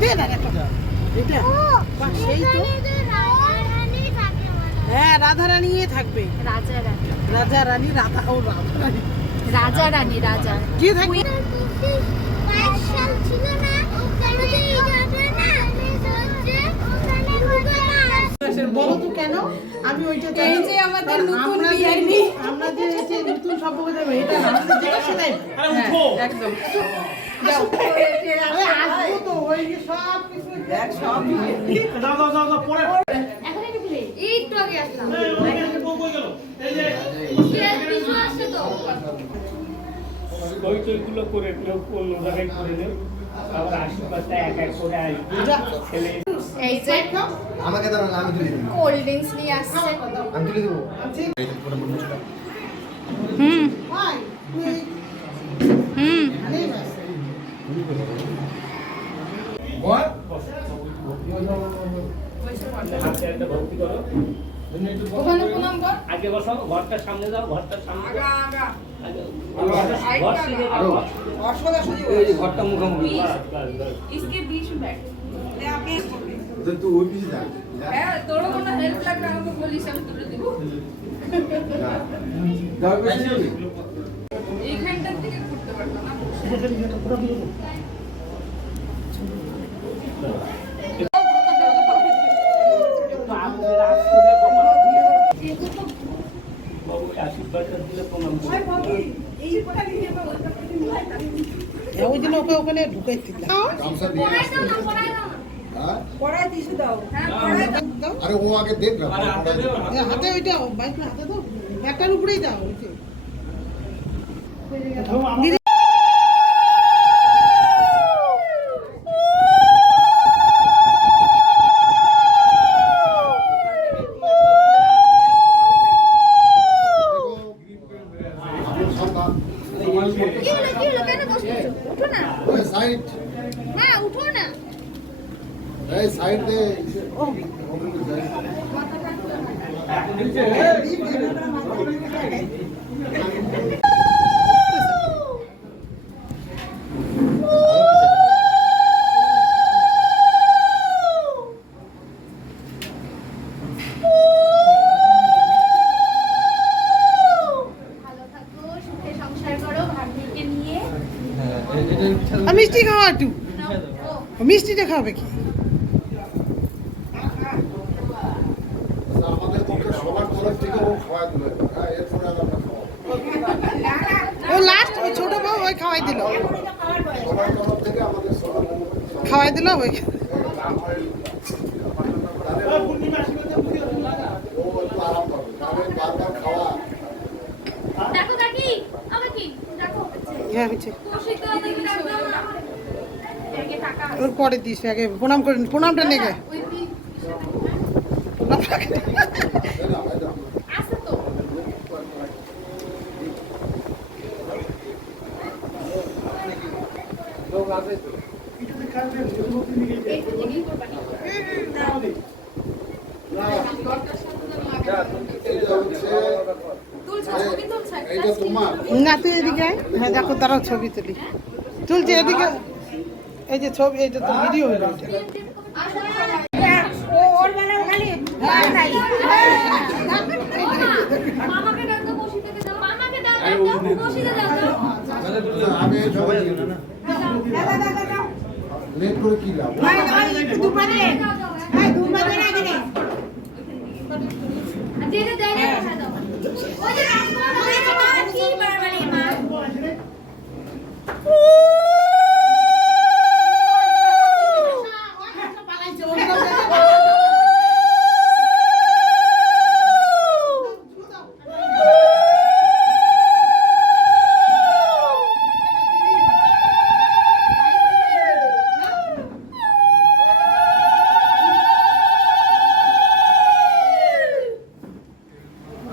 দে না এটা এটা সেই তো হ্যাঁ রাধা রানী থাকবে রাজা রানী রাজা রানী রাধা ও রাজা রানী রাজা কি থাকবে বলো তো কেন আমি ওইটা এই যে আমাদের নতুন বিয়ানি আমরা যে এই নতুন সম্পর্ক দেব এটা আমাদের যেটা সেটাই আরে উঠো একদম যাও আরে আসবো তো ওই যে সব কিছু দেখ সব দাও দাও দাও দাও পরে এখন একটু প্লে একটু আগে আসলাম এই কই গেল এই যে কিছু আসছে তো ওই চইগুলো করে কেউ অন্য জায়গায় করে নেব আবার আশীর্বাদটা এক এক করে আসবে ছেলে এই যে আমাকে দাও আমি তুলে দেব কোল্ড ড্রিঙ্কস নিয়ে আসছে আমি তুলে দেব ভাই নেই বাস বল হাতে একটা ভক্তি করো ওখানে প্রণাম কর আগে বসো ঘরটার সামনে যাও ঘরটার সামনে যাও আগে ঘরটা মুখোমুখি इसके बीच में बैठ তুই ওই পিছে যা है थोड़ा कोनो हेल्प लग रहा है हमको बोली सब तुले देबो যাও পিছে যাবি एक घंटा থেকে করতে পারতো না আশীর্বাদটা দিলে প্রণাম করো ওই দিন ওকে ওখানে ঢুকাইছিলাম গামছা দিয়ে পড়াই দাও না পড়াই দাও না হ্যাঁ পড়াই দিছু দাও হ্যাঁ পড়াই দাও আরে ও আগে দেখ না হাতে ওইটা বাইক হাতে দাও ব্যাগটার উপরেই দাও ওই যে দিদি কি হলো কেন বসছো উঠো না ওই সাইড মা উঠো না এই সাইড দে ভালো থাকো সুখে সংসার করো ভাগ্নিকে নিয়ে মিষ্টি খাওয়া একটু মিষ্টিটা খাবে কি আমাদের পক্ষে সবার তরফ থেকে ও খাওয়া দিল হ্যাঁ এরপরে আর আমরা খাওয়া ও লাস্ট ওই ছোট বউ ওই খাওয়াই দিল সবার তরফ থেকে আমাদের সবার খাওয়াই দিল ওই পূর্ণিমা আশীর্বাদ ও একটু আরাম পাবে তাহলে বারবার খাওয়া দেখো কাকি আবার কি দেখো হ্যাঁ হচ্ছে কৌশিক তো দেখি রাখলাম না ব্যাগে টাকা আছে ওর পরে দিস আগে প্রণাম করে প্রণামটা নেগে ওই প্রণামটা আছে তো লোক আছে তো এই তো দেখি করবানি এইটা হচ্ছে তুলছো ছবি তুলছো এইটা তোমার না তুই এদিকে আয়। হ্যাঁ দেখো তারাও ছবি তুলি তুলছে এদিকে এই যে ছবি এইটা তো ভিডিও হলো মামাকে ডাক দাও কৌশিককে দাও মামাকে দাও কৌশিককে দাও আমি সবাই লেট করে কি লাভ যেটা দেয় না দেখা দাও ওই যে মা কি বারবারে মা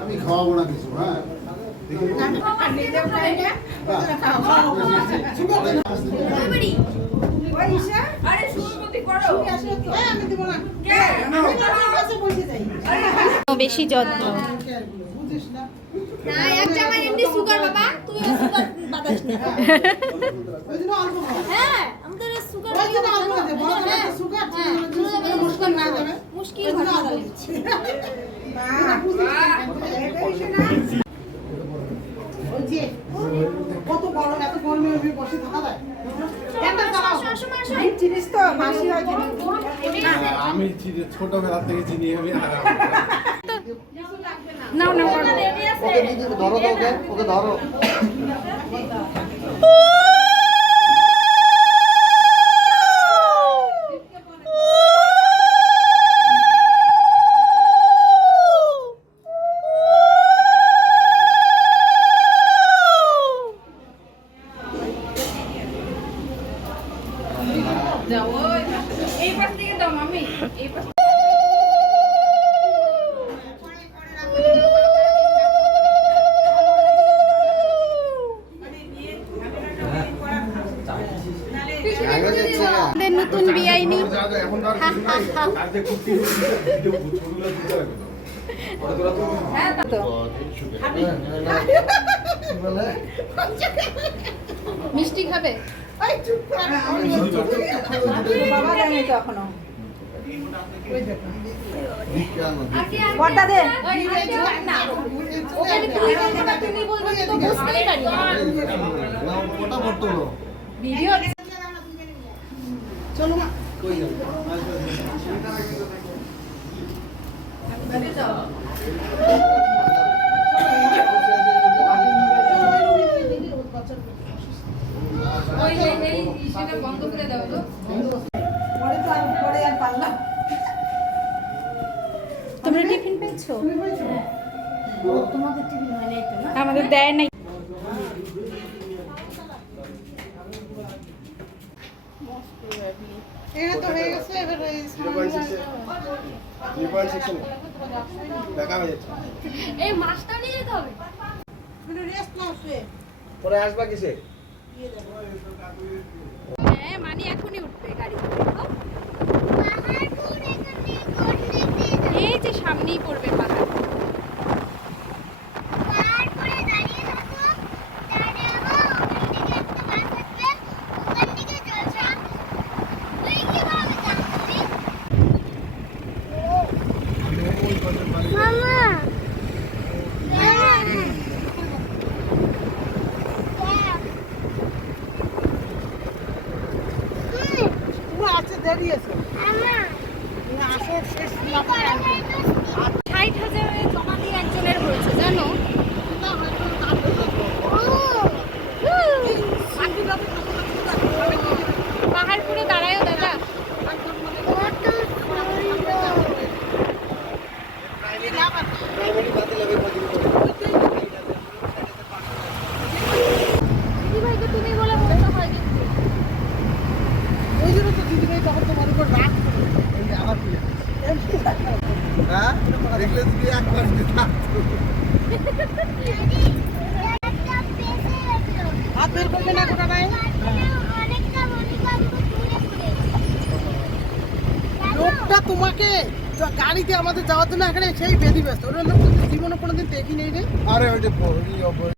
আমি খাওয়াবো না কিছু হ্যাঁ দেখে আরে শুরুপতি করো আমি দেবো না কে আমি কাছে বসে যাই বেশি যত্ন বুঝিস না না এক জামাই এমনি সুগার বাবা তুই সুগার বাতাস না ওই জন্য অল্প খাও। হ্যাঁ আমাদের সুগার ওই জন্য অল্প আছে, বড় করে একটা সুগার, ছোট করে একটা মুশকিল না যাবে। মুশকিল ওই জন্য ভালো অল্প লাগে দিচ্ছি। না, ওই যে, কত গরম, এত গরমে ওই বসে থাকা যায়? একটা চালাও। এই জিনিস তো বাসি হয় জিনিস। আমি ছোটবেলা থেকে চিনি আমি নাও নাও ওকে দিদি ধরো তো ওকে ওকে ধরো যাও ওই এই পাশ থেকে দাও মামি এই পাশ আমাদের নতুন বিআইনি এখন তো আর কাজে কুটি ভিডিও ছবিগুলো দিতে হবে হ্যাঁ তো বলে মিষ্টি খাবে এই চুপ কর। বাবা জানে তো এখনো ওই দেখো। বড়টা দে না ওকে তুমি বলবে তো বুঝতেই পারি ওটা করতে হলো ভিডিও চলো মা। ওই এই ইসিটা বন্ধ করে দাও তো পরে আর পারলাম তোমরা টিফিন পেয়েছো তুমি বলছো? তোমাদের টিফিন হয় নাই তো না আমাদের দেয় নাই এটা তো হয়ে গেছে, এবার ওই দেখা হয়ে যাচ্ছে এই মাছটা নিয়ে যেতে হবে রেস্ট নাও শুয়ে। পরে আসবা কিসে হ্যাঁ মানে এখনই উঠবে গাড়ি এই যে সামনেই পড়বে পাহাড় তুমি আছে, দেরি আছে। তুমি আসো, শেষ না করে আসবে। 60,000 জমা দিয়ে একজনের হয়েছে জানো না, হয়তো কাজ হয়ে যাবে। শান্তিভাবে পাহাড় পুরো দাঁড়ায়ও দাদা দিদিভাইকে তুমি বলে মনে হয় কিন্তু ওই জন্য তো দিদিভাই তখন তোমার উপর রাগ করে। এই যে আবার ফিরে আসছে। হ্যাঁ দেখলে তুমি একবার হাত বের করবে না গোটা নাই। লোকটা তোমাকে গাড়িতে আমাদের যাওয়ার জন্য এখানে সেই বেঁধে ব্যস্ত। ওরা লোক জীবনে কোনোদিন দেখি নেই রে। আরে ওইটা